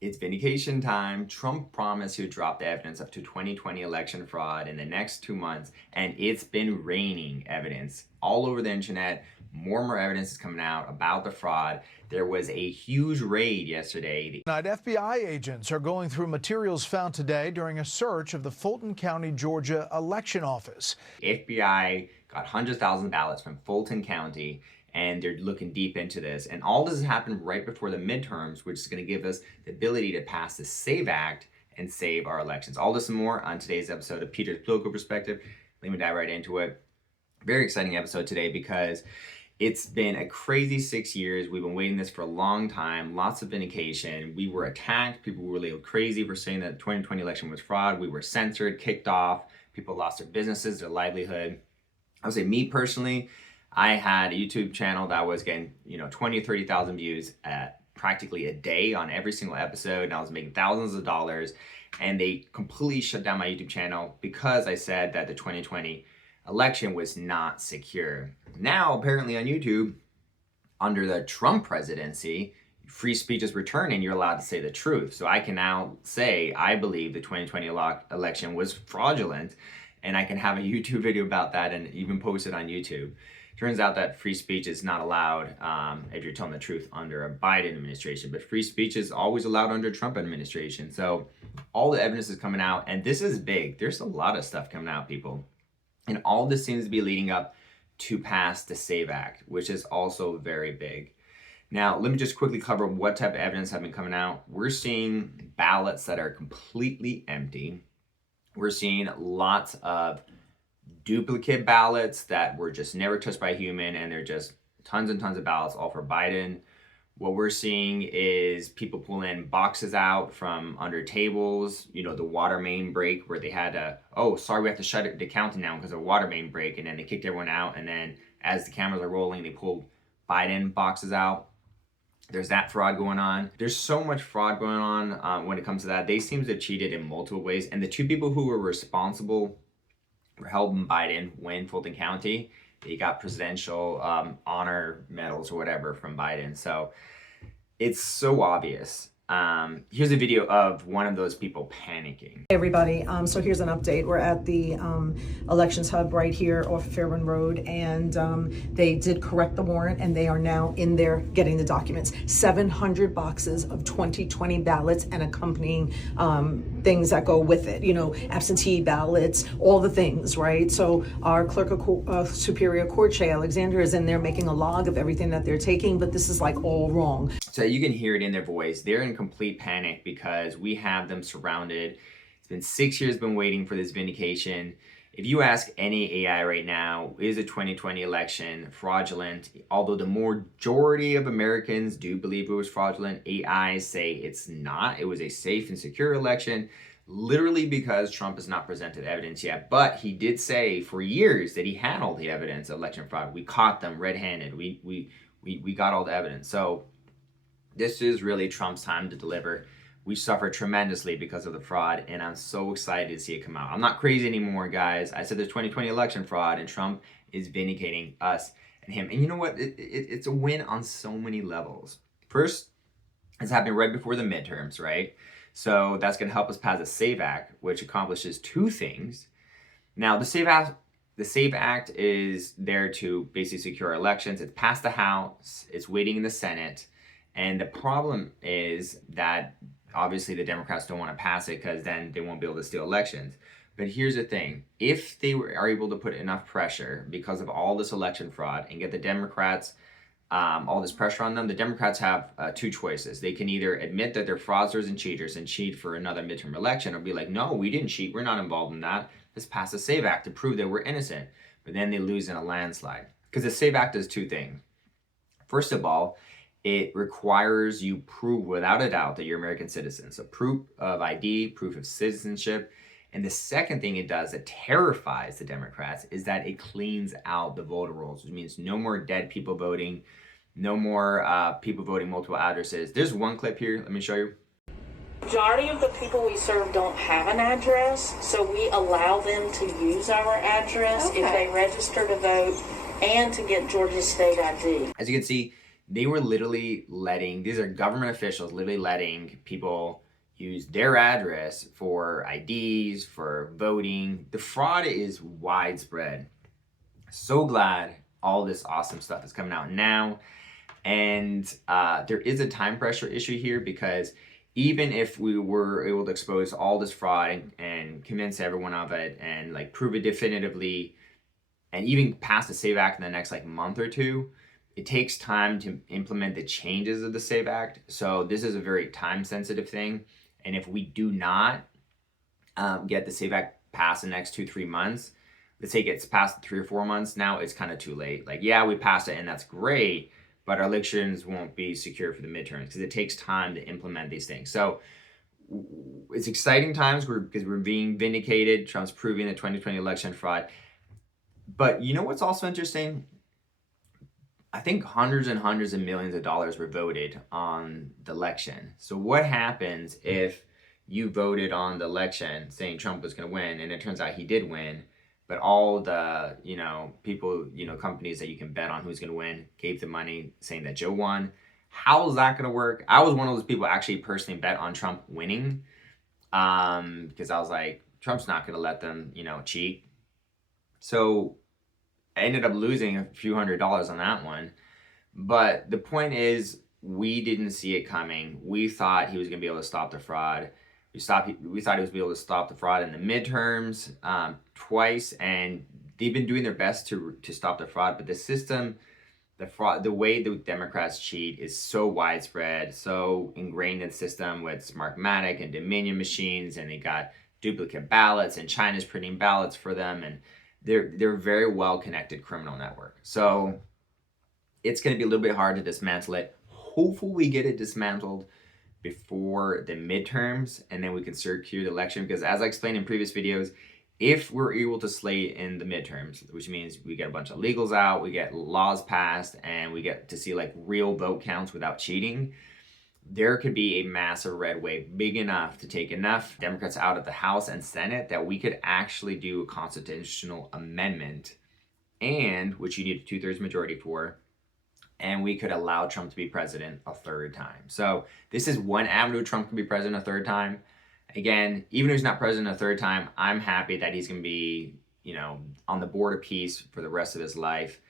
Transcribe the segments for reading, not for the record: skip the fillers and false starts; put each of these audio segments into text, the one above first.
It's vindication time. Trump promised he would drop the evidence up to 2020 election fraud in the next 2 months, and it's been raining evidence all over the internet. More and more evidence is coming out about the fraud. There was a huge raid yesterday. Tonight, FBI agents are going through materials found today during a search of the Fulton County, Georgia election office. FBI got hundreds of thousands of ballots from Fulton County, and they're looking deep into this. And all this has happened right before the midterms, which is going to give us the ability to pass the SAVE Act and save our elections. All this and more on today's episode of Peter's Political Perspective. Let me dive right into it. Very exciting episode today because it's been a crazy 6 years. We've been waiting this for a long time. Lots of vindication. We were attacked. People were really crazy for saying that the 2020 election was fraud. We were censored, kicked off. People lost their businesses, their livelihood. I would say me personally, I had a YouTube channel that was getting 20 or 30,000 views at practically a day on every single episode, and I was making thousands of dollars, and they completely shut down my YouTube channel because I said that the 2020 election was not secure. Now, apparently on YouTube, under the Trump presidency, free speech is returning. You're allowed to say the truth. So I can now say I believe the 2020 election was fraudulent, and I can have a YouTube video about that and even post it on YouTube. Turns out that free speech is not allowed if you're telling the truth under a Biden administration, but free speech is always allowed under Trump administration. So all the evidence is coming out, and this is big. There's a lot of stuff coming out, people. And all this seems to be leading up to pass the SAVE Act, which is also very big. Now, let me just quickly cover what type of evidence have been coming out. We're seeing ballots that are completely empty. We're seeing lots of duplicate ballots that were just never touched by a human, and they're just tons and tons of ballots all for Biden. What we're seeing is people pulling boxes out from under tables, the water main break where they had to, oh, sorry, we have to shut the counting down because of a water main break, and then they kicked everyone out, and then as the cameras are rolling, they pulled Biden boxes out. There's that fraud going on. There's so much fraud going on when it comes to that. They seem to have cheated in multiple ways, and the two people who were responsible for helping Biden win Fulton County, they got presidential honor medals or whatever from Biden. So it's so obvious. Here's a video of one of those people panicking. Hey everybody, so here's an update. We're at the elections hub right here off Fairwind Road, and they did correct the warrant, and they are now in there getting the documents. 700 boxes of 2020 ballots and accompanying things that go with it, absentee ballots, all the things, right? So our clerk of Superior Court, Shay Alexander, is in there making a log of everything that they're taking, but this is like all wrong. So you can hear it in their voice. They're in complete panic because we have them surrounded. It's been 6 years been waiting for this vindication. If you ask any AI right now, is the 2020 election fraudulent? Although the majority of Americans do believe it was fraudulent, AIs say it's not. It was a safe and secure election, literally because Trump has not presented evidence yet. But he did say for years that he had all the evidence of election fraud. We caught them red-handed. We got all the evidence. So this is really Trump's time to deliver. We suffered tremendously because of the fraud, and I'm so excited to see it come out. I'm not crazy anymore, guys. I said there's 2020 election fraud, and Trump is vindicating us and him. And you know what? It's a win on so many levels. First, it's happening right before the midterms, right? So that's going to help us pass the SAVE Act, which accomplishes two things. Now, the SAVE Act is there to basically secure elections. It's passed the House. It's waiting in the Senate. And the problem is that obviously the Democrats don't want to pass it because then they won't be able to steal elections. But here's the thing. If they are able to put enough pressure because of all this election fraud and get the Democrats all this pressure on them, the Democrats have two choices. They can either admit that they're fraudsters and cheaters and cheat for another midterm election, or be like, no, we didn't cheat. We're not involved in that. Let's pass the SAVE Act to prove that we're innocent. But then they lose in a landslide. Because the SAVE Act does two things. First of all, it requires you prove without a doubt that you're American citizens. So proof of ID, proof of citizenship. And the second thing it does that terrifies the Democrats is that it cleans out the voter rolls, which means no more dead people voting, no more people voting multiple addresses. There's one clip here. Let me show you. Majority of the people we serve don't have an address, so we allow them to use our address if they register to vote and to get Georgia state ID. As you can see, they were literally letting, these are government officials literally letting people use their address for IDs, for voting. The fraud is widespread. So glad all this awesome stuff is coming out now. And there is a time pressure issue here, because even if we were able to expose all this fraud and convince everyone of it and like prove it definitively and even pass the SAVE Act in the next like month or two, it takes time to implement the changes of the SAVE Act. So this is a very time sensitive thing. And if we do not get the SAVE Act passed in the next 2-3 months, let's say it gets passed 3 or 4 months now, it's kind of too late. Like, yeah, we passed it and that's great, but our elections won't be secure for the midterms because it takes time to implement these things. So it's exciting times because we're being vindicated. Trump's proving the 2020 election fraud. But you know what's also interesting? I think hundreds and hundreds of millions of dollars were voted on the election. So what happens if you voted on the election saying Trump was going to win, and it turns out he did win, but all the, people, companies that you can bet on who's going to win gave the money saying that Joe won? How is that going to work? I was one of those people actually personally bet on Trump winning, because I was like, Trump's not going to let them, cheat. So I ended up losing a few $100s on that one. But the point is, we didn't see it coming. We thought he was going to be able to stop the fraud. We thought he was going to be able to stop the fraud in the midterms twice, and they've been doing their best to stop the fraud. But the system, the fraud, the way the Democrats cheat is so widespread, so ingrained in the system with Smartmatic and Dominion machines, and they got duplicate ballots, and China's printing ballots for them, and they're very well connected criminal network. So it's going to be a little bit hard to dismantle it. Hopefully we get it dismantled before the midterms, and then we can secure the election, because as I explained in previous videos, if we're able to slay in the midterms, which means we get a bunch of legals out, we get laws passed, and we get to see like real vote counts without cheating, there could be a massive red wave big enough to take enough Democrats out of the House and Senate that we could actually do a constitutional amendment, and which you need a 2/3 majority for, and we could allow Trump to be president a third time. So this is one avenue Trump can be president a third time. Again, even if he's not president a third time, I'm happy that he's going to be, on the board of peace for the rest of his life,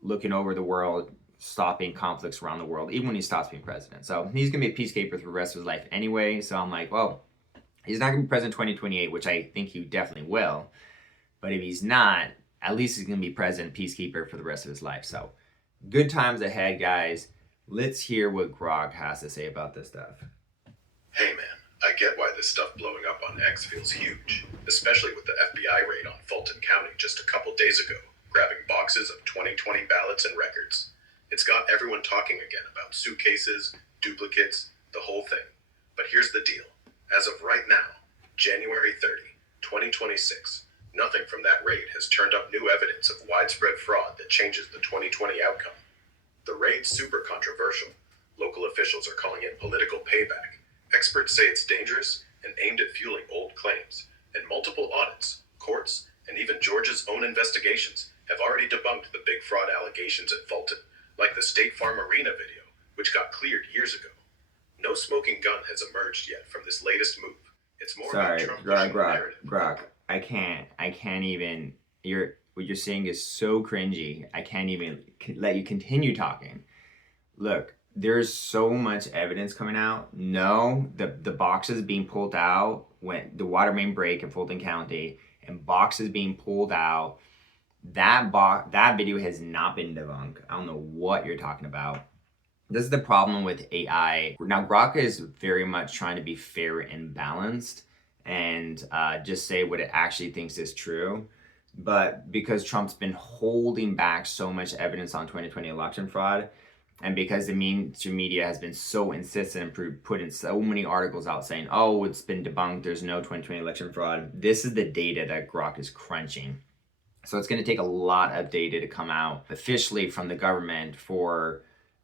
looking over the world, stopping conflicts around the world, even when he stops being president. So he's going to be a peacekeeper for the rest of his life anyway. So I'm like, well, he's not going to be president 2028, which I think he definitely will. But if he's not, at least he's going to be president, peacekeeper for the rest of his life. So good times ahead, guys. Let's hear what Grok has to say about this stuff. Hey, man, I get why this stuff blowing up on X feels huge, especially with the FBI raid on Fulton County just a couple days ago, grabbing boxes of 2020 ballots and records. It's got everyone talking again about suitcases, duplicates, the whole thing. But here's the deal. As of right now, January 30, 2026, nothing from that raid has turned up new evidence of widespread fraud that changes the 2020 outcome. The raid's super controversial. Local officials are calling it political payback. Experts say it's dangerous and aimed at fueling old claims. And multiple audits, courts, and even Georgia's own investigations have already debunked the big fraud allegations at Fulton, like the State Farm Arena video, which got cleared years ago. No smoking gun has emerged yet from this latest move. It's more about Trump pushing the narrative. Grok, I can't even, what you're saying is so cringy. I can't even let you continue talking. Look, there's so much evidence coming out. No, the boxes being pulled out when the water main break in Fulton County and boxes being pulled out, that video has not been debunked. I don't know what you're talking about. This is the problem with AI. Now, Grok is very much trying to be fair and balanced and just say what it actually thinks is true. But because Trump's been holding back so much evidence on 2020 election fraud, and because the mainstream media has been so insistent and put in so many articles out saying, oh, it's been debunked, there's no 2020 election fraud, this is the data that Grok is crunching. So it's going to take a lot of data to come out officially from the government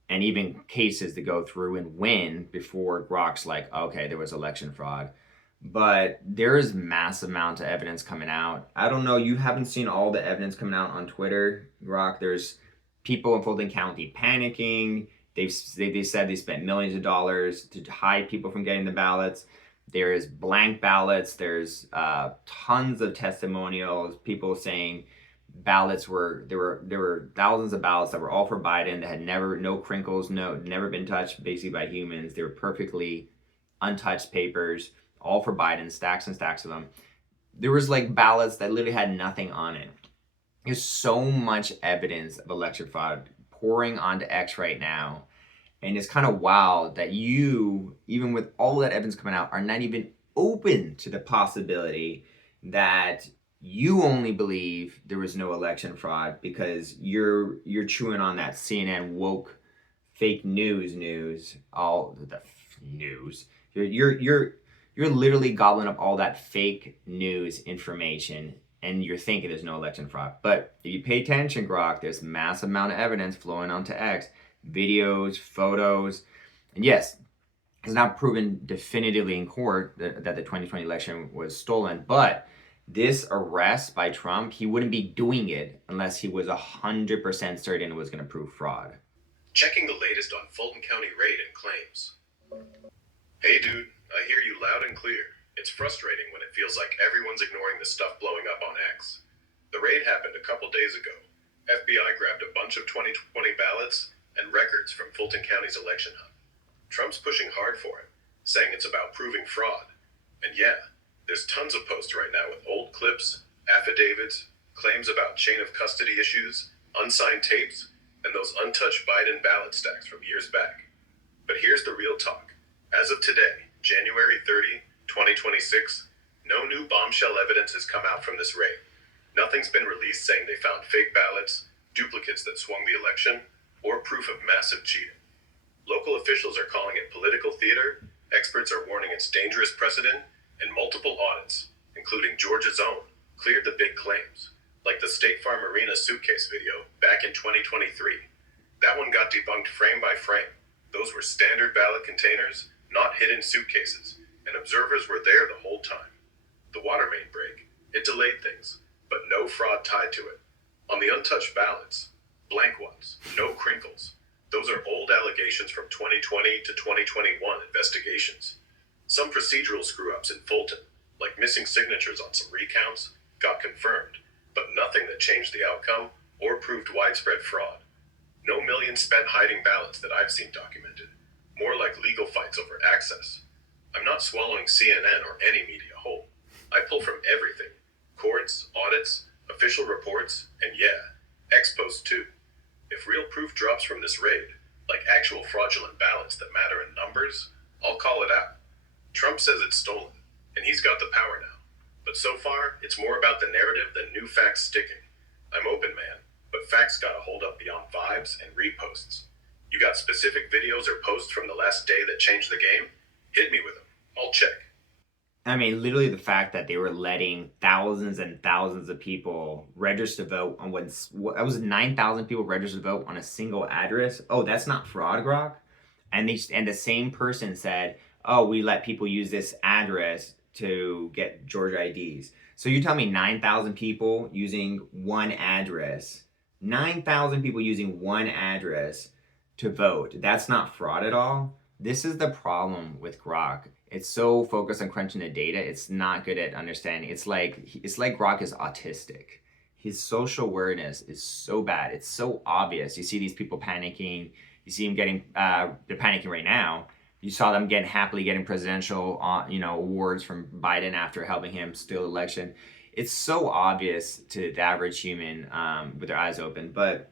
and even cases to go through and win before Grok's like, okay, there was election fraud. But there is massive amount of evidence coming out. I don't know, you haven't seen all the evidence coming out on Twitter, Grok. There's people in Fulton County panicking. They said they spent millions of dollars to hide people from getting the ballots. There is blank ballots. There's tons of testimonials, people saying ballots there were thousands of ballots that were all for Biden that had no crinkles, never been touched basically by humans. They were perfectly untouched papers, all for Biden, stacks and stacks of them. There was like ballots that literally had nothing on it. There's so much evidence of election fraud pouring onto X right now. And it's kind of wild that you, even with all that evidence coming out, are not even open to the possibility that you only believe there was no election fraud because you're chewing on that CNN woke fake news, all the news. You're literally gobbling up all that fake news information, and you're thinking there's no election fraud. But if you pay attention, Grok, there's massive amount of evidence flowing onto X, videos, photos, and yes, it's not proven definitively in court that the 2020 election was stolen, but this arrest by Trump, he wouldn't be doing it unless he was 100% certain it was going to prove fraud. Checking the latest on Fulton County raid and claims. Hey dude, I hear you loud and clear. It's frustrating when it feels like everyone's ignoring the stuff blowing up on X. The raid happened a couple days ago. FBI grabbed a bunch of 2020 ballots and records from Fulton County's election hub. Trump's pushing hard for it, saying it's about proving fraud. And yeah, there's tons of posts right now with old clips, affidavits, claims about chain of custody issues, unsigned tapes, and those untouched Biden ballot stacks from years back. But here's the real talk. As of today, January 30, 2026, no new bombshell evidence has come out from this raid. Nothing's been released saying they found fake ballots, duplicates that swung the election, or proof of massive cheating. Local officials are calling it political theater, experts are warning it's dangerous precedent, and multiple audits, including Georgia's own, cleared the big claims, like the State Farm Arena suitcase video back in 2023. That one got debunked frame by frame. Those were standard ballot containers, not hidden suitcases, and observers were there the whole time. The water main break, it delayed things, but no fraud tied to it. On the untouched ballots, blank ones, no crinkles. Those are old allegations from 2020 to 2021 investigations. Some procedural screw-ups in Fulton, like missing signatures on some recounts, got confirmed, but nothing that changed the outcome or proved widespread fraud. No millions spent hiding ballots that I've seen documented. More like legal fights over access. I'm not swallowing CNN or any media whole. I pull from everything. Courts, audits, official reports, and yeah, X posts too. If real proof drops from this raid, like actual fraudulent ballots that matter in numbers, I'll call it out. Trump says it's stolen, and he's got the power now. But so far, it's more about the narrative than new facts sticking. I'm open, man, but facts gotta hold up beyond vibes and reposts. You got specific videos or posts from the last day that changed the game? Hit me with them. I'll check. I mean, literally the fact that they were letting thousands and thousands of people register to vote on what was 9,000 people register to vote on a single address. Oh, that's not fraud, Grok? And the same person said, oh, we let people use this address to get Georgia IDs. So you tell me 9,000 people using one address, 9,000 people using one address to vote. That's not fraud at all. This is the problem with Grok. It's so focused on crunching the data, it's not good at understanding. It's like Grok is autistic. His social awareness is so bad. It's so obvious. You see these people panicking. You see them getting, they're panicking right now. You saw them happily getting presidential, awards from Biden after helping him steal the election. It's so obvious to the average human with their eyes open. But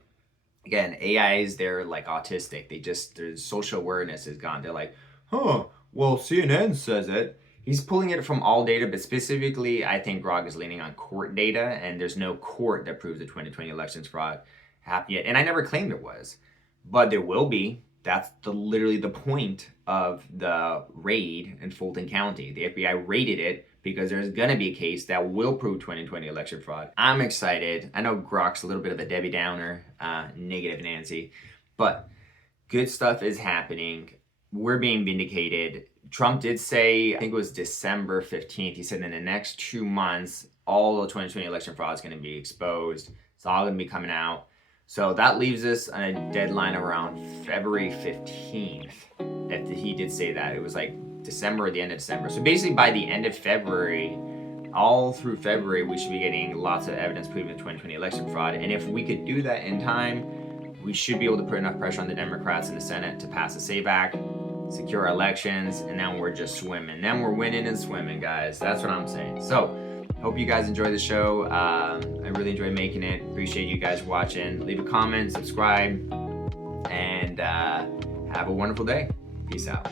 again, AIs, they're like autistic. Their social awareness is gone. They're like, well, CNN says it. He's pulling it from all data, but specifically, I think Grok is leaning on court data, and there's no court that proves the 2020 elections fraud happened yet. And I never claimed it was, but there will be. That's literally the point of the raid in Fulton County. The FBI raided it because there's going to be a case that will prove 2020 election fraud. I'm excited. I know Grok's a little bit of a Debbie Downer, negative Nancy, but good stuff is happening. We're being vindicated. Trump did say, I think it was December 15th, he said in the next 2 months, all the 2020 election fraud is going to be exposed. It's all going to be coming out. So that leaves us on a deadline around February 15th. If he did say that, it was like December or the end of December. So basically by the end of February, all through February, we should be getting lots of evidence proving the 2020 election fraud. And if we could do that in time, we should be able to put enough pressure on the Democrats in the Senate to pass the SAVE Act, secure our elections, and then we're just swimming. Then we're winning and swimming, guys. That's what I'm saying. So hope you guys enjoy the show. I really enjoy making it. Appreciate you guys watching. Leave a comment, subscribe, and have a wonderful day. Peace out.